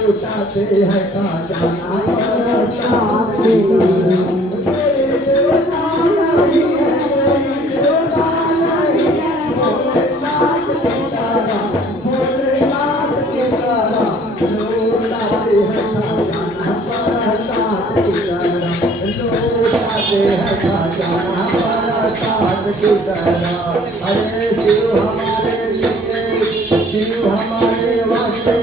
लूटाते हैं खजाना बरसात की अरे शिव हमारे शिव हमारे वास्ते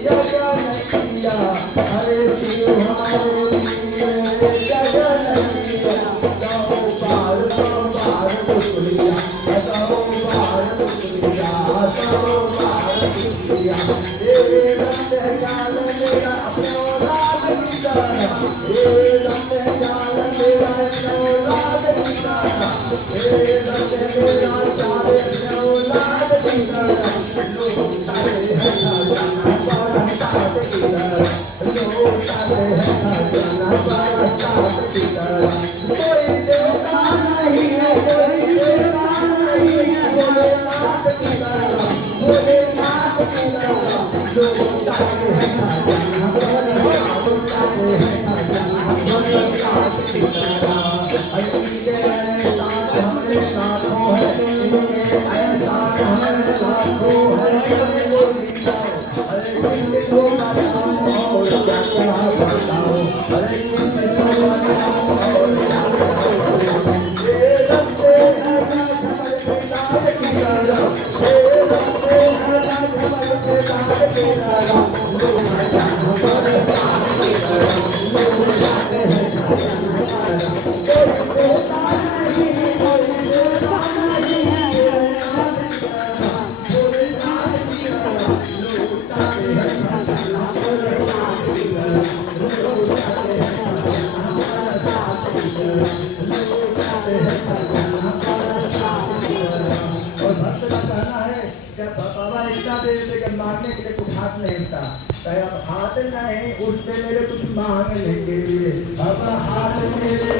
जगन किया अरे शिव हमारे जगन किया दो बार शुक्रिया दो बार शुक्रिया दो बार शुक्रिया ये रंग जाल मेरा औलाद की तरह ये रंग जाल मेरा औलाद की तरह ये रंग मेरा जाल औलाद की तरह लूटाते हैं खजाना बरसात की तरह लूटाते हैं खजाना बरसात की तरह कोई देवता नहीं है कोई देवता नहीं है भोलेनाथ की तरह भोलेनाथ की तरह लूटाते हैं खजाना लूटाते हैं खजाना बरसात की तरह इनके एहसान हमारे लाखों है इनके एहसान हमारे लाखों है अरे इनको बताओ और क्या क्या बताओ अरे इनको बताओ और क्या क्या बताओ ये रखते हैं खबर के साथ की तरह ये रखते हैं खबर के साथ की तरह बाबा इतना देर से मारने के लिए कुछ हाथ नहीं उठता अब हाथ नहीं उठते मेरे कुछ मांगने के लिए अब हाथ मेरे